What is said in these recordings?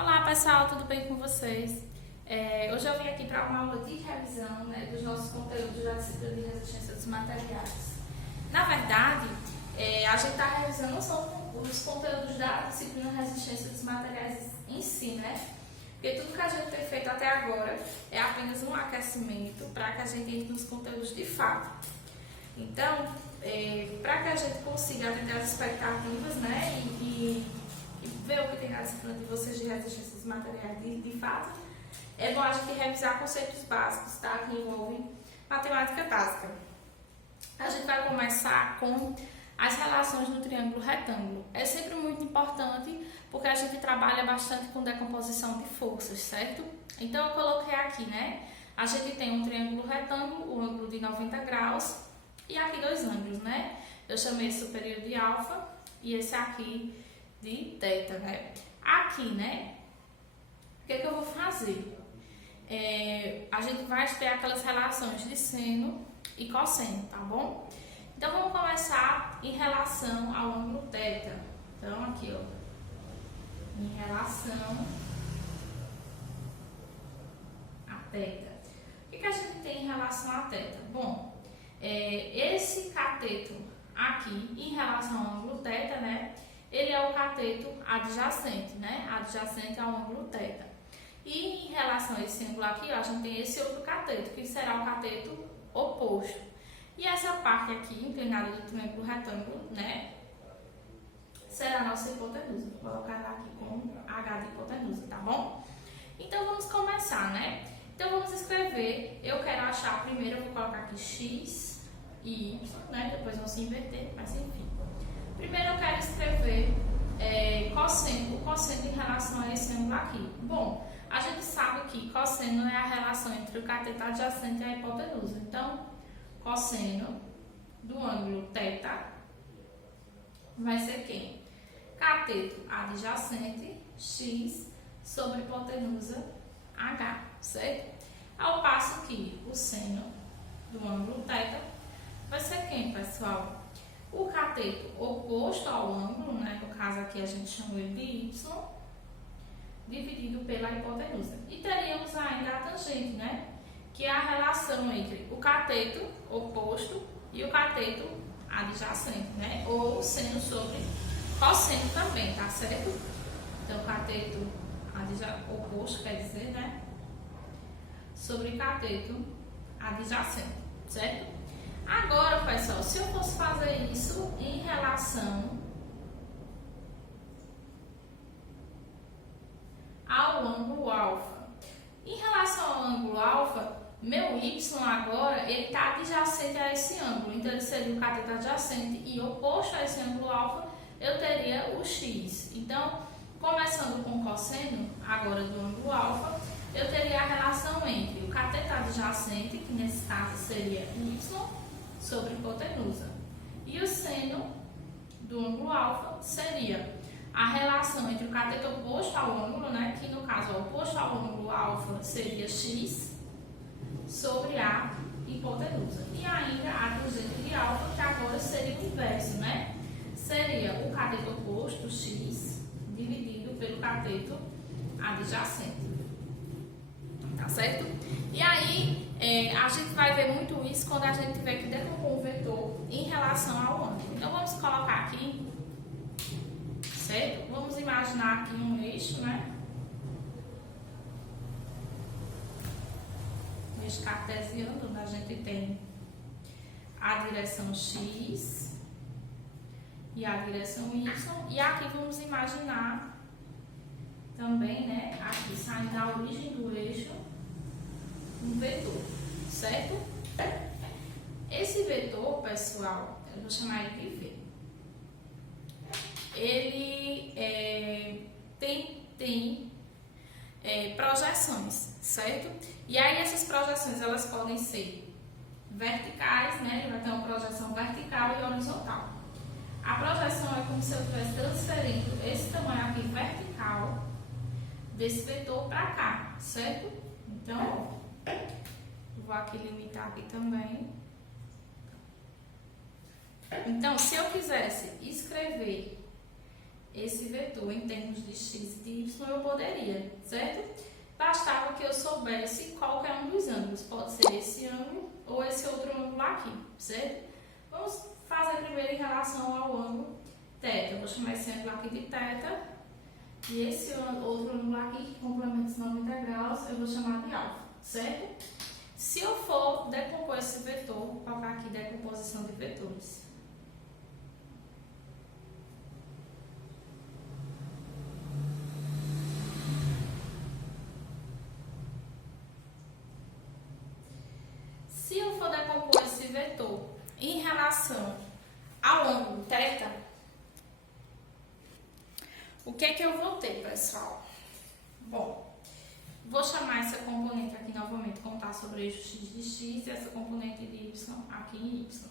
Olá pessoal, tudo bem com vocês? Hoje eu vim aqui para uma aula de revisão, dos nossos conteúdos da disciplina de resistência dos materiais. Na verdade, a gente está revisando não só os conteúdos da disciplina de resistência dos materiais em si, Porque tudo que a gente tem feito até agora é apenas um aquecimento para que a gente entre nos conteúdos de fato. Então, para que a gente consiga atender as expectativas, e ver o que tem na disciplina de vocês de resistência dos materiais de fato, é bom a gente revisar conceitos básicos, que envolvem matemática básica. A gente vai começar com as relações do triângulo retângulo. É sempre muito importante porque a gente trabalha bastante com decomposição de forças, certo? Então eu coloquei aqui, A gente tem um triângulo retângulo, o ângulo de 90 graus e aqui dois ângulos, Eu chamei esse superior de alfa e esse aqui de θ, Aqui, o que eu vou fazer? A gente vai ter aquelas relações de seno e cosseno, tá bom? Então, vamos começar em relação ao ângulo θ. Então, aqui, ó, em relação a θ. O que a gente tem em relação a θ? Bom, esse cateto aqui, em relação ao ângulo θ, ele é o cateto adjacente, Adjacente ao ângulo θ. E em relação a esse ângulo aqui, ó, a gente tem esse outro cateto, que será o cateto oposto. E essa parte aqui, inclinada do triângulo retângulo, será a nossa hipotenusa. Vou colocar ela aqui como H de hipotenusa, tá bom? Então, vamos começar, Então, vamos escrever. Eu quero achar primeiro, eu vou colocar aqui x e y, Depois vão se inverter, mas enfim. Primeiro, eu quero escrever o cosseno em relação a esse ângulo aqui. Bom, a gente sabe que cosseno é a relação entre o cateto adjacente e a hipotenusa. Então, cosseno do ângulo θ vai ser quem? Cateto adjacente x sobre hipotenusa h, certo? Ao passo que o seno do ângulo θ vai ser quem, pessoal? O cateto oposto ao ângulo, no caso aqui a gente chama ele de y, dividido pela hipotenusa. E teríamos ainda a tangente, Que é a relação entre o cateto oposto e o cateto adjacente, Ou seno sobre cosseno também, tá certo? Então, cateto oposto quer dizer, Sobre cateto adjacente, certo? Agora, pessoal, se eu fosse fazer isso em relação ao ângulo alfa. Em relação ao ângulo alfa, meu y agora, ele está adjacente a esse ângulo. Então, ele seria o cateto adjacente e oposto a esse ângulo alfa, eu teria o x. Então, começando com o cosseno, agora do ângulo alfa, eu teria a relação entre o cateto adjacente, que nesse caso seria y, sobre hipotenusa. E o seno do ângulo alfa seria a relação entre o cateto oposto ao ângulo, que no caso o oposto ao ângulo alfa seria x, sobre a hipotenusa. E ainda a tangente de alfa, que agora seria o inverso, Seria o cateto oposto, x, dividido pelo cateto adjacente. Tá certo? E aí, a gente vai ver muito isso quando a gente tiver que decompor um vetor em relação ao ângulo. Então, vamos colocar aqui, certo? Vamos imaginar aqui um eixo, Um eixo cartesiano, onde a gente tem a direção x e a direção y. E aqui vamos imaginar também, aqui saindo da origem do eixo, um vetor, certo? Esse vetor, pessoal, eu vou chamar ele de V. Ele tem projeções, certo? E aí essas projeções, elas podem ser verticais, Ele vai ter uma projeção vertical e horizontal. A projeção é como se eu estivesse transferindo esse tamanho aqui vertical desse vetor para cá, certo? Então, vou aqui limitar aqui também. Então, se eu quisesse escrever esse vetor em termos de x e de y, eu poderia, certo? Bastava que eu soubesse qualquer um dos ângulos, pode ser esse ângulo ou esse outro ângulo aqui, certo? Vamos fazer primeiro em relação ao ângulo θ. Eu vou chamar esse ângulo aqui de θ e esse outro ângulo aqui que complementa os 90 graus eu vou chamar de alfa, certo? Se eu for decompor esse vetor, vou colocar aqui decomposição de vetores. Se eu for decompor esse vetor em relação ao ângulo θ, o que é que eu vou ter, pessoal? Bom, vou chamar essa componente aqui novamente, contar sobre o eixo x de x e essa componente de y aqui em y,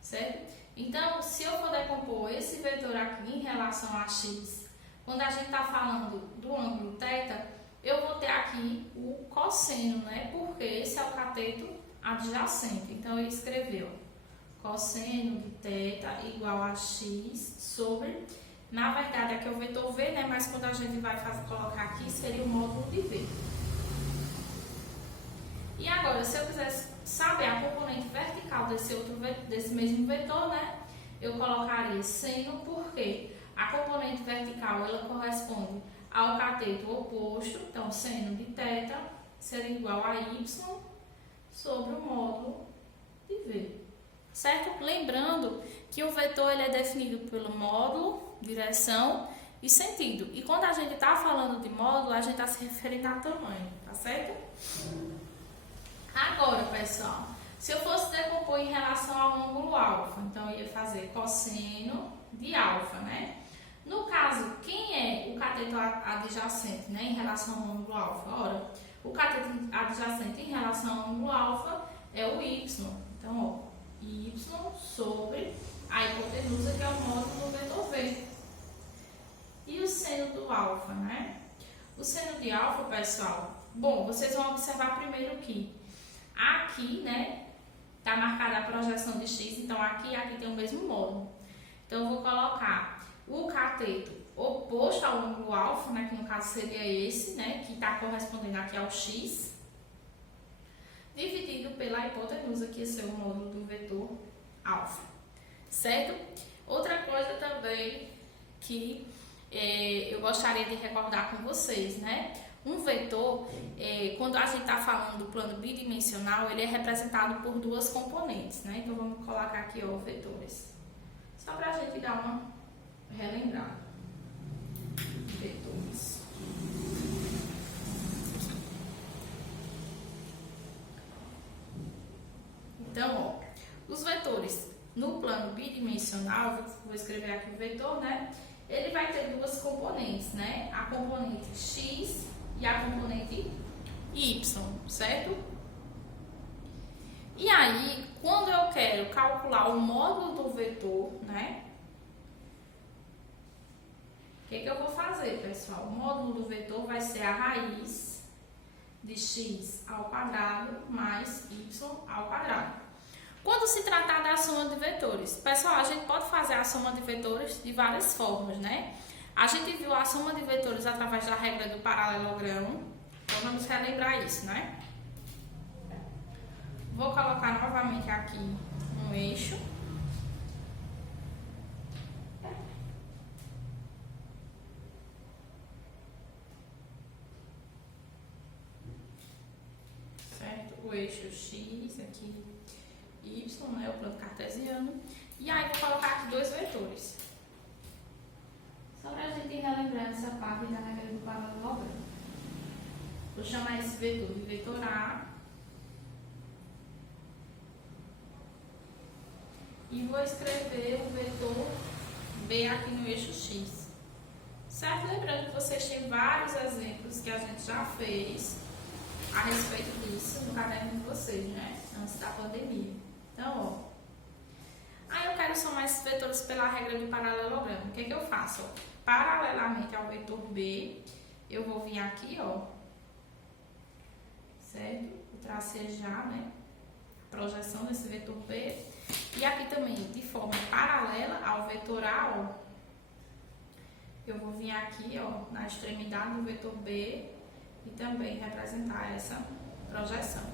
certo? Então, se eu for decompor esse vetor aqui em relação a x, quando a gente está falando do ângulo θ, eu vou ter aqui o cosseno, né? Porque esse é o cateto adjacente. Então, eu escrevi, ó, cosseno de θ igual a x sobre, na verdade, aqui é o vetor v, né? Mas quando a gente vai colocar aqui, seria o módulo de v. E agora, se eu quiser saber a componente vertical desse mesmo vetor, né? Eu colocaria seno, porque a componente vertical, ela corresponde ao cateto oposto. Então, seno de θ seria igual a y sobre o módulo de v, certo? Lembrando que o vetor ele é definido pelo módulo, direção e sentido. E quando a gente está falando de módulo, a gente está se referindo a tamanho, tá certo? Agora, pessoal, se eu fosse decompor em relação ao ângulo alfa, então eu ia fazer cosseno de alfa, né? No caso, quem é o cateto adjacente, né, em relação ao ângulo alfa? Ora, o cateto adjacente em relação ao ângulo alfa é o y. Então, ó, y sobre a hipotenusa, que é o módulo do vetor v. E o seno do alfa, né? O seno de alfa, pessoal, bom, vocês vão observar primeiro que aqui, né, tá marcada a projeção de x, então aqui e aqui tem o mesmo módulo. Então, eu vou colocar o cateto oposto ao ângulo alfa, né, que no caso seria esse, né, que está correspondendo aqui ao x, dividido pela hipotenusa, que ia ser o módulo do vetor alfa, certo? Outra coisa também que eu gostaria de recordar com vocês, né? Um vetor, quando a gente está falando do plano bidimensional, ele é representado por duas componentes, né? Então, vamos colocar aqui, ó, vetores. Só para a gente dar uma relembrada. Vetores. Então, ó, os vetores no plano bidimensional, vou escrever aqui o vetor, né? Ele vai ter duas componentes, né? A componente x e a componente y, certo? E aí, quando eu quero calcular o módulo do vetor, né? O que eu vou fazer, pessoal? O módulo do vetor vai ser a raiz de x ao quadrado mais y ao quadrado. Quando se tratar da soma de vetores, pessoal, a gente pode fazer a soma de vetores de várias formas, né? A gente viu a soma de vetores através da regra do paralelogramo, então vamos relembrar isso, né? Vou colocar novamente aqui um eixo. Certo? O eixo x aqui. Y, né, o plano cartesiano, e aí vou colocar aqui dois vetores. Só para a gente ir relembrando essa parte da regra do paralelogramo. Vou chamar esse vetor de vetor A e vou escrever o vetor B aqui no eixo X. Certo? Lembrando que vocês têm vários exemplos que a gente já fez a respeito disso no caderno de vocês, né? Antes da pandemia. Então, ó. Aí eu quero somar esses vetores pela regra do paralelogramo. O que eu faço? Ó, paralelamente ao vetor B, eu vou vir aqui, ó. Certo? Vou tracejar, né? A projeção desse vetor B. E aqui também, de forma paralela ao vetor A, ó. eu vou vir aqui, ó, na extremidade do vetor B e também representar essa projeção.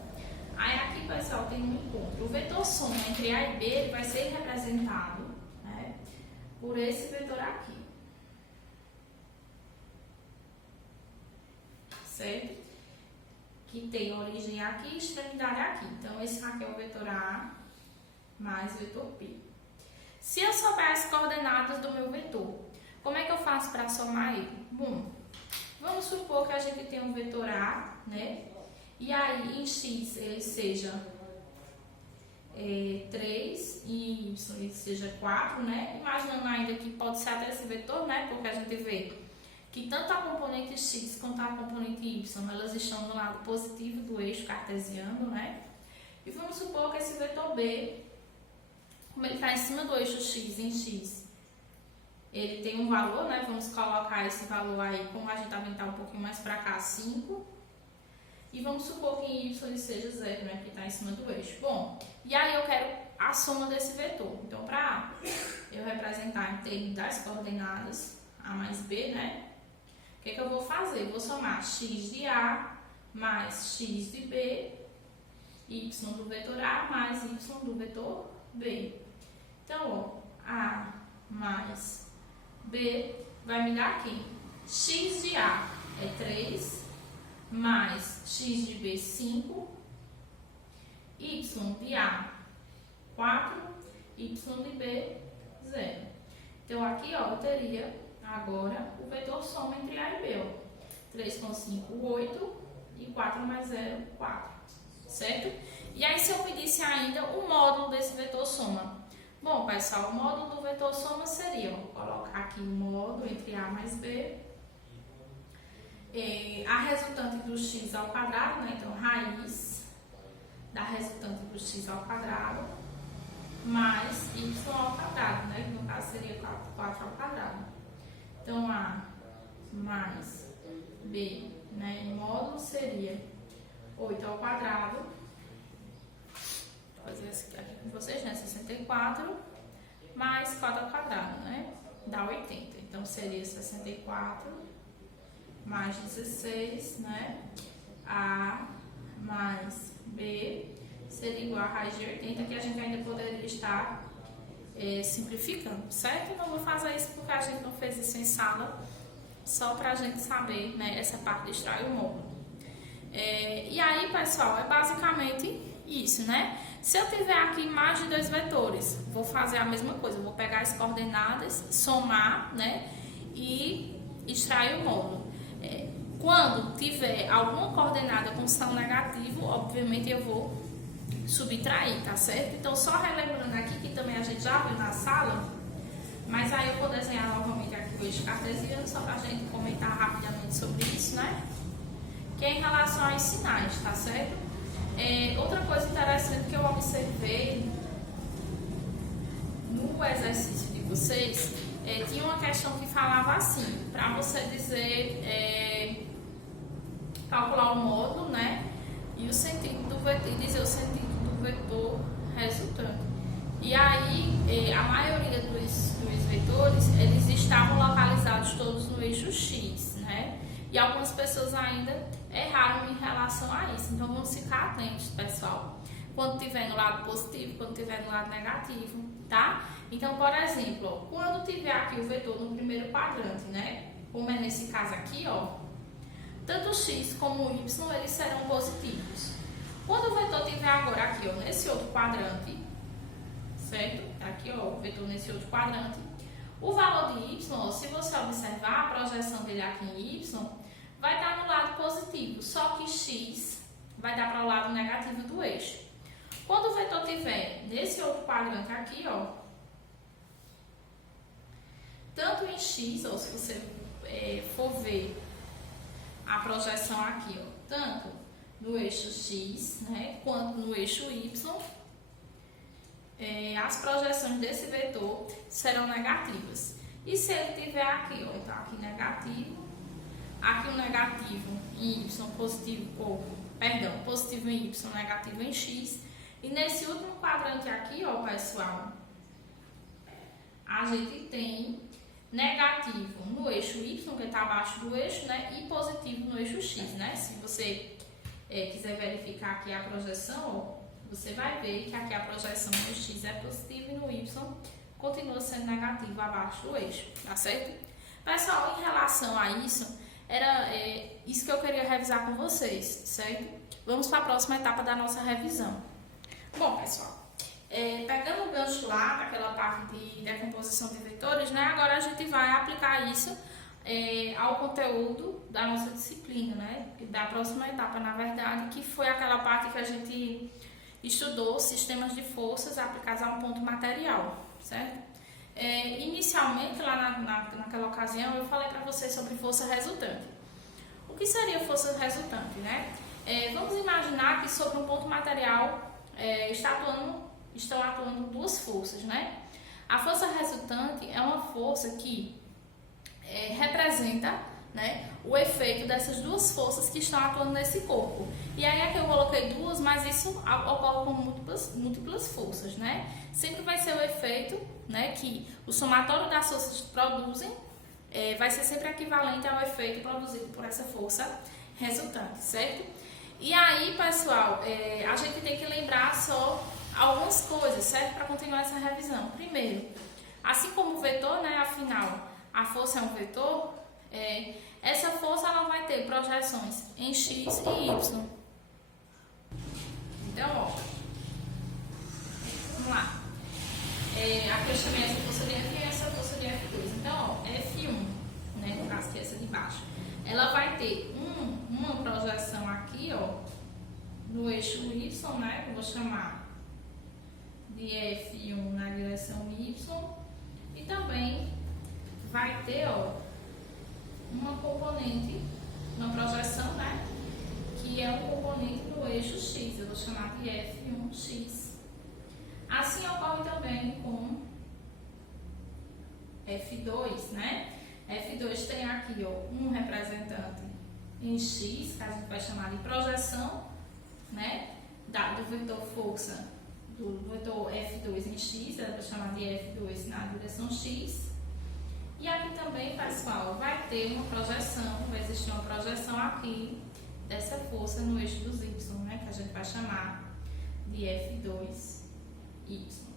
Aí aqui, pessoal, tem um encontro. O vetor soma entre A e B ele vai ser representado, né, por esse vetor aqui. Certo? Que tem origem aqui e extremidade aqui. Então, esse aqui é o vetor A mais o vetor B. Se eu souber as coordenadas do meu vetor, como é que eu faço para somar ele? Bom, vamos supor que a gente tem um vetor A, né? E aí, em x, ele seja 3 e em y ele seja 4, né? Imaginando ainda que pode ser até esse vetor, né? Porque a gente vê que tanto a componente x quanto a componente y, elas estão no lado positivo do eixo cartesiano, né? E vamos supor que esse vetor B, como ele está em cima do eixo x em x, ele tem um valor, né? Vamos colocar esse valor aí, como a gente está vendo um pouquinho mais para cá, 5. E vamos supor que em y ele seja 0, né? Que está em cima do eixo. Bom, e aí eu quero a soma desse vetor. Então, para eu representar em termos das coordenadas A mais B, né? O que eu vou fazer? Eu vou somar x de A mais x de B, y do vetor A mais y do vetor B. Então, ó, A mais B vai me dar aqui. X de A é 3, mais x de B 5, y de A 4, y de B 0. Então, aqui, ó, eu teria agora o vetor soma entre A e B, ó. 3 com 5, 8, e 4 mais 0, 4. Certo? E aí, se eu pedisse ainda o módulo desse vetor soma? Bom, pessoal, o módulo do vetor soma seria, ó, colocar aqui o módulo entre A mais B, a resultante do x ao quadrado, né? Então, raiz da resultante do x ao quadrado, mais y ao quadrado, né? Que no caso seria 4 ao quadrado. Então, A mais B, né, em módulo seria 8 ao quadrado. Vou fazer isso aqui com vocês, né? 64 mais 4 ao quadrado, né? Dá 80. Então, seria 64 mais 16, né? A mais B seria igual a raiz de 80, que a gente ainda poderia estar simplificando, certo? Não vou fazer isso porque a gente não fez isso em sala, só para a gente saber, né, essa parte de extrair o módulo. E aí, pessoal, é basicamente isso, né? Se eu tiver aqui mais de 2 vetores, vou fazer a mesma coisa, vou pegar as coordenadas, somar, né, e extrair o módulo. Quando tiver alguma coordenada com signo negativo, obviamente eu vou subtrair, tá certo? Então, só relembrando aqui, que também a gente já viu na sala, mas aí eu vou desenhar novamente aqui o eixo cartesiano, só pra gente comentar rapidamente sobre isso, né? Que é em relação aos sinais, tá certo? Outra coisa interessante que eu observei no exercício de vocês, tinha uma questão que falava assim, para você dizer, calcular o módulo, né? E o sentido do vetor, e dizer o sentido do vetor resultante. E aí, a maioria dos vetores, eles estavam localizados todos no eixo X, né? E algumas pessoas ainda erraram em relação a isso. Então, vamos ficar atentos, pessoal. Quando tiver no lado positivo, quando tiver no lado negativo, tá? Então, por exemplo, ó, quando tiver aqui o vetor no primeiro quadrante, né? Como é nesse caso aqui, ó. Tanto o x como o y, eles serão positivos. Quando o vetor tiver agora aqui, ó, nesse outro quadrante, certo? Aqui, ó, o vetor nesse outro quadrante. O valor de y, ó, se você observar a projeção dele aqui em y, vai estar no lado positivo, só que x vai dar para o lado negativo do eixo. Quando o vetor tiver nesse outro quadrante aqui, ó, tanto em x, ó, se você for ver a projeção aqui, ó, tanto no eixo x, né, quanto no eixo y, as projeções desse vetor serão negativas. E se ele tiver aqui, ó, então aqui negativo, aqui um negativo em y, positivo, positivo em y, negativo em x, e nesse último quadrante aqui, ó, pessoal, a gente tem negativo no eixo Y, que está abaixo do eixo, né? E positivo no eixo X, né? Se você quiser verificar aqui a projeção, ó, você vai ver que aqui a projeção no X é positiva e no Y continua sendo negativo abaixo do eixo, tá certo? Pessoal, em relação a isso, era isso que eu queria revisar com vocês, certo? Vamos para a próxima etapa da nossa revisão. Bom, pessoal, pegando o gancho lá, daquela parte de decomposição de vetores, né? Agora a gente vai aplicar isso ao conteúdo da nossa disciplina, né? Da próxima etapa, na verdade, que foi aquela parte que a gente estudou sistemas de forças aplicados a um ponto material, certo? Inicialmente, lá naquela ocasião, eu falei para vocês sobre força resultante. O que seria força resultante, né? Vamos imaginar que sobre um ponto material estão atuando duas forças, né? A força resultante é uma força que representa, né, o efeito dessas duas forças que estão atuando nesse corpo. E aí aqui eu coloquei duas, mas isso ocorre com múltiplas forças, né? Sempre vai ser o efeito, né, que o somatório das forças produzem, vai ser sempre equivalente ao efeito produzido por essa força resultante, certo? E aí, pessoal, a gente tem que lembrar só algumas coisas, certo? Para continuar essa revisão. Primeiro, assim como o vetor, né, afinal, a força é um vetor, essa força ela vai ter projeções em x e y. Então, ó, vamos lá. Aqui eu chamei essa força de F e essa força de F2. Então, ó, F1, né, no caso que é essa de baixo, ela vai ter uma projeção aqui, ó, no eixo Y, né, que eu vou chamar de F1 na direção Y, e também vai ter, ó, uma componente, uma projeção, né, que é um componente no eixo X, eu vou chamar de F1x. Assim ocorre também com F2, né? F2 tem aqui, ó, um representante em X, que a gente vai chamar de projeção, né, do vetor força, do vetor F2 em X, eu vou chamar de F2 na direção X. E aqui também, pessoal, vai ter uma projeção, vai existir uma projeção aqui dessa força no eixo dos Y, né, que a gente vai chamar de F2Y,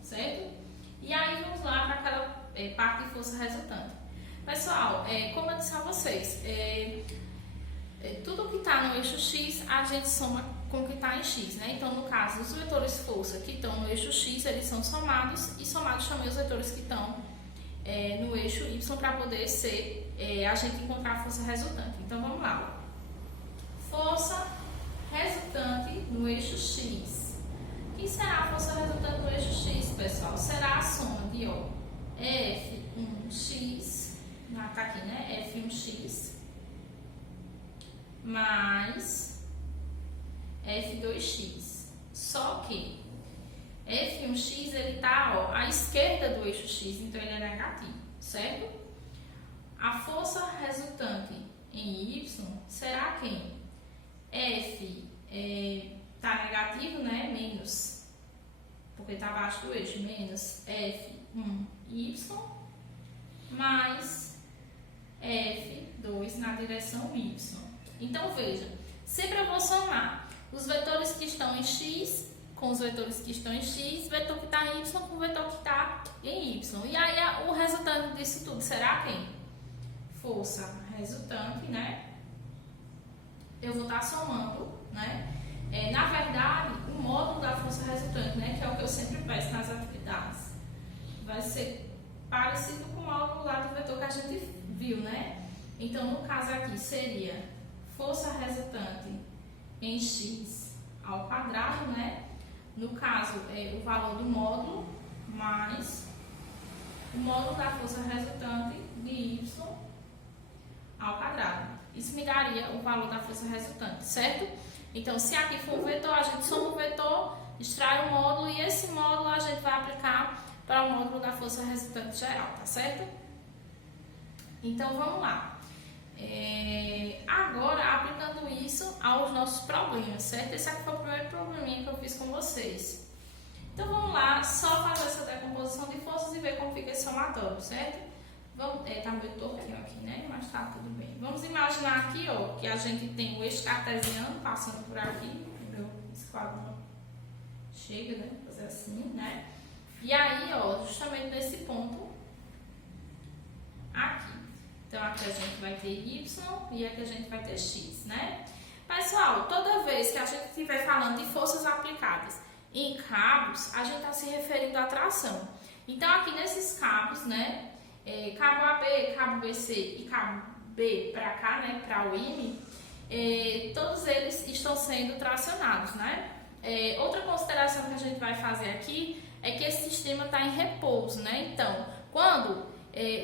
certo? E aí vamos lá para aquela parte de força resultante. Pessoal, como eu disse a vocês, tudo que está no eixo X, a gente soma com o que está em X, né? Então, no caso, os vetores força que estão no eixo X, eles são somados, e somados também os vetores que estão no eixo Y para poder ser a gente encontrar a força resultante. Então vamos lá. Força resultante no eixo X. O que será a força resultante no eixo X, pessoal? Será a soma de F1x, tá aqui, né? F1x mais F2x. Só que F1x ele está à esquerda do eixo X, então ele é negativo, certo? A força resultante em Y será quem? F está negativo, né? Menos, porque está abaixo do eixo, menos F1y mais F2 na direção Y. Então veja, sempre eu vou somar os vetores que estão em X com os vetores que estão em X, vetor que está em Y com o vetor que está em Y. E aí o resultante disso tudo será quem? Força resultante, né? Eu vou estar somando, né? Na verdade, o módulo da força resultante, né? Que é o que eu sempre peço nas atividades, vai ser parecido com o módulo lá do vetor que a gente viu, né? Então, no caso aqui, seria força resultante em X ao quadrado, né? No caso, o valor do módulo mais o módulo da força resultante de Y ao quadrado. Isso me daria o valor da força resultante, certo? Então, se aqui for um vetor, a gente soma o vetor, extrai o módulo e esse módulo a gente vai aplicar para o módulo da força resultante geral, tá certo? Então, vamos lá. Agora, aplicando isso aos nossos problemas, certo? Esse aqui foi o primeiro probleminha que eu fiz com vocês. Então, vamos lá, só fazer essa decomposição de forças e ver como fica esse somatório, certo? Vamos, tá meio tortinho aqui, né? Mas tá tudo bem. Vamos imaginar aqui, ó, que a gente tem o eixo cartesiano passando por aqui. Esse quadro não chega, né? Fazer assim, né? E aí, ó, justamente nesse ponto aqui. Então, aqui a gente vai ter Y e aqui a gente vai ter X, né? Pessoal, toda vez que a gente estiver falando de forças aplicadas em cabos, a gente está se referindo à tração. Então, aqui nesses cabos, né? Cabo AB, cabo BC e cabo B para cá, né? Para o IME, todos eles estão sendo tracionados, né? Outra consideração que a gente vai fazer aqui é que esse sistema está em repouso, né? Então, quando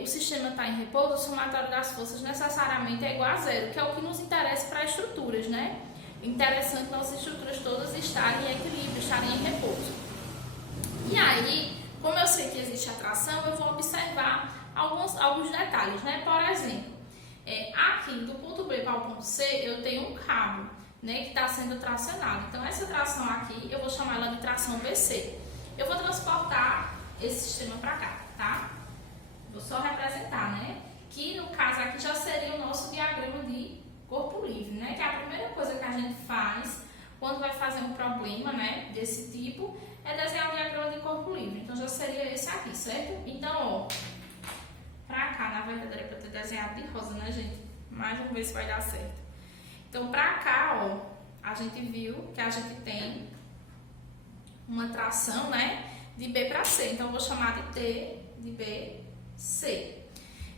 o sistema está em repouso, o somatório das forças necessariamente é igual a zero, que é o que nos interessa para estruturas, né? Interessante nossas estruturas todas estarem em equilíbrio, estarem em repouso. E aí, como eu sei que existe atração, eu vou observar alguns detalhes, né? Por exemplo, aqui do ponto B para o ponto C, eu tenho um cabo, né, que está sendo tracionado. Então, essa tração aqui, eu vou chamar ela de tração BC. Eu vou transportar esse sistema para cá, tá? Vou só representar, né? Que no caso aqui já seria o nosso diagrama de corpo livre, né? Que é a primeira coisa que a gente faz quando vai fazer um problema, né, desse tipo, é desenhar o diagrama de corpo livre. Então, já seria esse aqui, certo? Então, ó, pra cá, na verdade, era pra ter desenhado de rosa, né, gente? Mas vamos ver se vai dar certo. Então, pra cá, ó, a gente viu que a gente tem uma tração, né, de B para C. Então, eu vou chamar de T de B, C.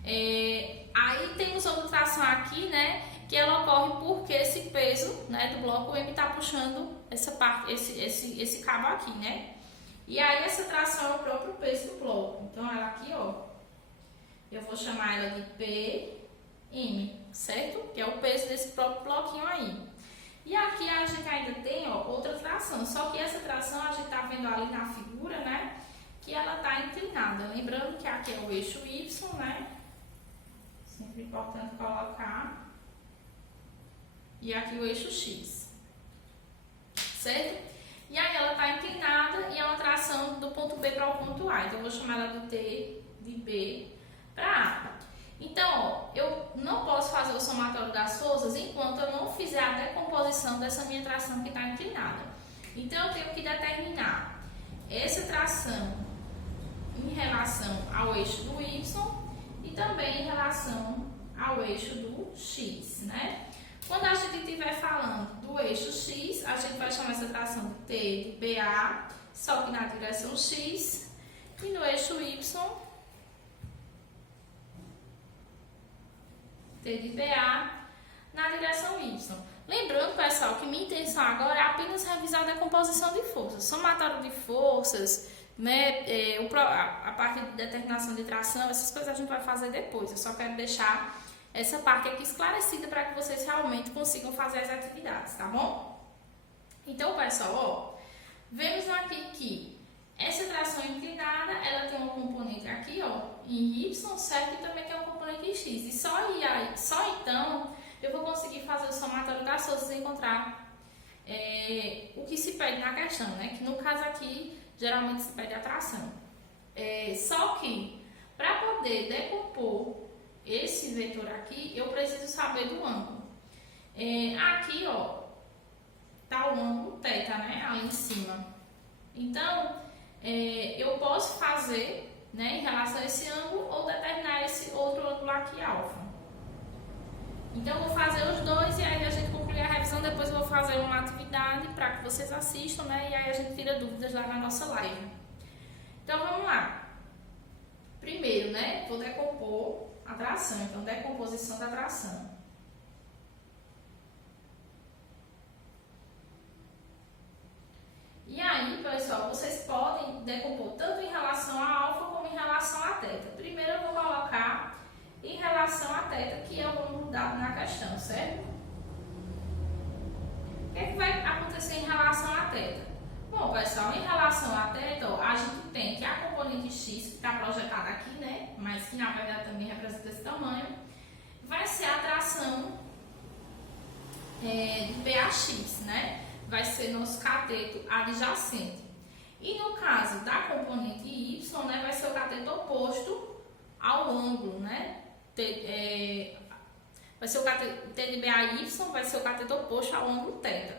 Aí temos outra tração aqui, né, que ela ocorre porque esse peso, né, do bloco M está puxando essa parte, esse cabo aqui, né? E aí essa tração é o próprio peso do bloco. Então, ela aqui, ó, eu vou chamar ela de PM, certo? Que é o peso desse próprio bloquinho aí. E aqui a gente ainda tem, ó, outra tração. Só que essa tração a gente tá vendo ali na figura, né? Que ela tá inclinada. Lembrando que aqui é o eixo Y, né? Sempre importante colocar. E aqui o eixo X. Certo? E aí ela tá inclinada e é uma tração do ponto B para o ponto A. Então eu vou chamar ela de T de B para A. Então, ó, eu não posso fazer o somatório das forças enquanto eu não fizer a decomposição dessa minha tração que está inclinada. Então, eu tenho que determinar essa tração em relação ao eixo do Y e também em relação ao eixo do X, né? Quando a gente estiver falando do eixo X, a gente vai chamar essa tração de T de BA, só que na direção X, e no eixo Y, T de BA na direção Y. Lembrando, pessoal, que minha intenção agora é apenas revisar a decomposição de forças. Somatório de forças, né, a parte de determinação de tração, essas coisas a gente vai fazer depois. Eu só quero deixar essa parte aqui esclarecida para que vocês realmente consigam fazer as atividades, tá bom? Então, pessoal, ó, vemos aqui que essa tração inclinada, ela tem um componente aqui, ó, em Y, certo? E também tem um componente em X. E só então eu vou conseguir fazer o somatório das forças e encontrar o que se pede na questão, né? Que no caso aqui, geralmente se pede a tração. Só que, para poder decompor esse vetor aqui, eu preciso saber do ângulo. Aqui, ó, tá o ângulo θ, né? Ali em cima. Então, eu posso fazer, né, em relação a esse ângulo ou determinar esse outro ângulo aqui, alfa. Então, eu vou fazer os dois e aí a gente conclui a revisão. Depois eu vou fazer uma atividade para que vocês assistam, né? E aí a gente tira dúvidas lá na nossa live. Então, vamos lá. Primeiro, né, vou decompor a tração. Então, decomposição da tração. E aí, pessoal, vocês podem decompor tanto em relação a alfa como em relação a θ. Primeiro eu vou colocar em relação a θ, que é o ângulo dado na questão, certo? O que vai acontecer em relação a θ? Bom, pessoal, em relação a θ, ó, a gente tem que a componente x, que está projetada aqui, né, mas que na verdade também representa esse tamanho, vai ser a tração de BAX, né? Vai ser nosso cateto adjacente. E no caso da componente Y, né, vai ser o cateto oposto ao ângulo, né? Vai ser o cateto T de BAY, vai ser o cateto oposto ao ângulo θ.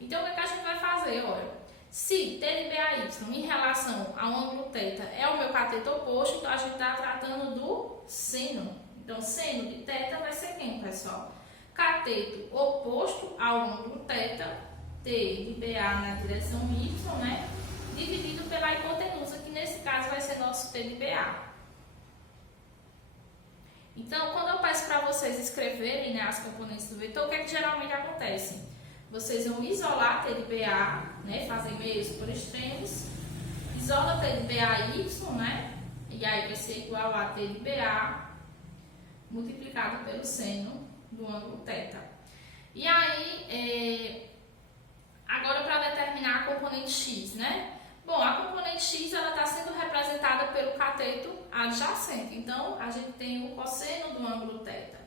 Então, o que a gente vai fazer? Olha, se T de BAY em relação ao ângulo θ é o meu cateto oposto, então a gente está tratando do seno. Então, seno de θ vai ser quem, pessoal? Cateto oposto ao ângulo θ, T de BA na direção Y, né? Dividido pela hipotenusa, que nesse caso vai ser nosso T de BA. Então, quando eu peço para vocês escreverem, né, as componentes do vetor, o que é que geralmente acontece? Vocês vão isolar T de BA, né, fazer meios por extremos, isola T de BAY, né, e aí vai ser igual a T de BA multiplicado pelo seno do ângulo θ. E aí, agora para determinar a componente x, né? Bom, a componente x ela está sendo representada pelo cateto adjacente. Então, a gente tem o cosseno do ângulo θ.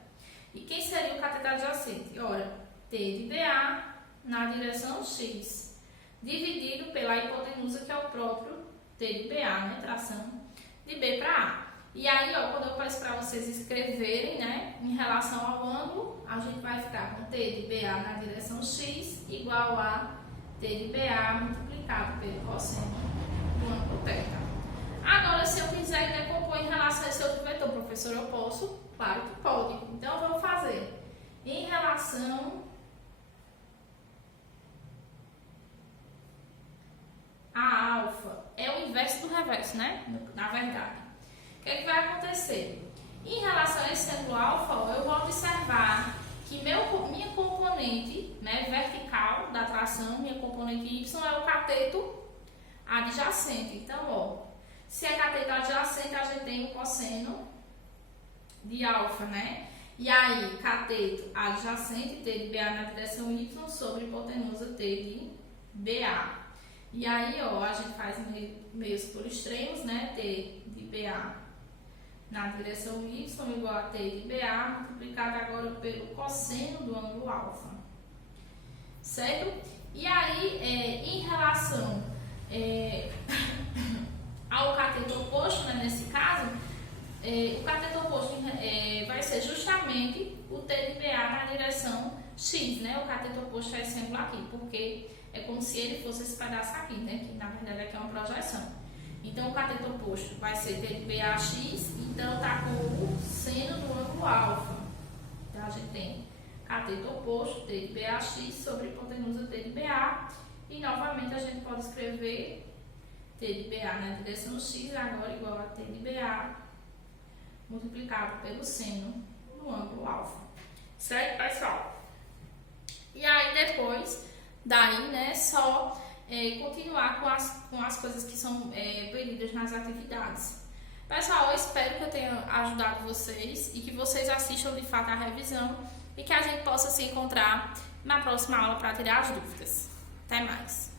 E quem seria o cateto adjacente? Ora, T de BA na direção x, dividido pela hipotenusa, que é o próprio T de BA, né? Tração de B para A. E aí, ó, quando eu peço para vocês escreverem, né, em relação ao ângulo, a gente vai ficar com T de BA na direção x igual a T de BA multiplicado pelo cosseno do ângulo θ. Agora, se eu quiser decompor em relação a esse outro vetor, professor, eu posso? Claro que pode. Então, vamos fazer em relação a alfa. É o inverso do reverso, né? Na verdade. O que é que vai acontecer? Em relação a esse ângulo alfa, eu vou observar que minha componente, né, vertical da tração, minha componente y, é o cateto adjacente. Então, ó, se é cateto adjacente, a gente tem o cosseno de alfa, né? E aí, cateto adjacente, T de BA na direção y, sobre hipotenusa T de BA. E aí, ó, a gente faz meios por extremos, né? T de BA na direção y igual a T de BA, multiplicado agora pelo cosseno do ângulo alfa. Certo? E aí, em relação ao cateto oposto, né, nesse caso, o cateto oposto vai ser justamente o T de BA na direção x, né? O cateto oposto é esse ângulo aqui, porque é como se ele fosse esse pedaço aqui, né? Que na verdade aqui é uma projeção. Então, o cateto oposto vai ser T de BAx, então está com o seno do ângulo alfa. Então, a gente tem cateto oposto, T de BAx, sobre hipotenusa T de BA. E, novamente, a gente pode escrever T de BA na direção x, agora igual a T de BA, multiplicado pelo seno do ângulo alfa. Certo, pessoal? E aí, depois, daí, né, só continuar com as coisas que são pedidas nas atividades. Pessoal, eu espero que eu tenha ajudado vocês e que vocês assistam de fato a revisão e que a gente possa se encontrar na próxima aula para tirar as dúvidas. Até mais!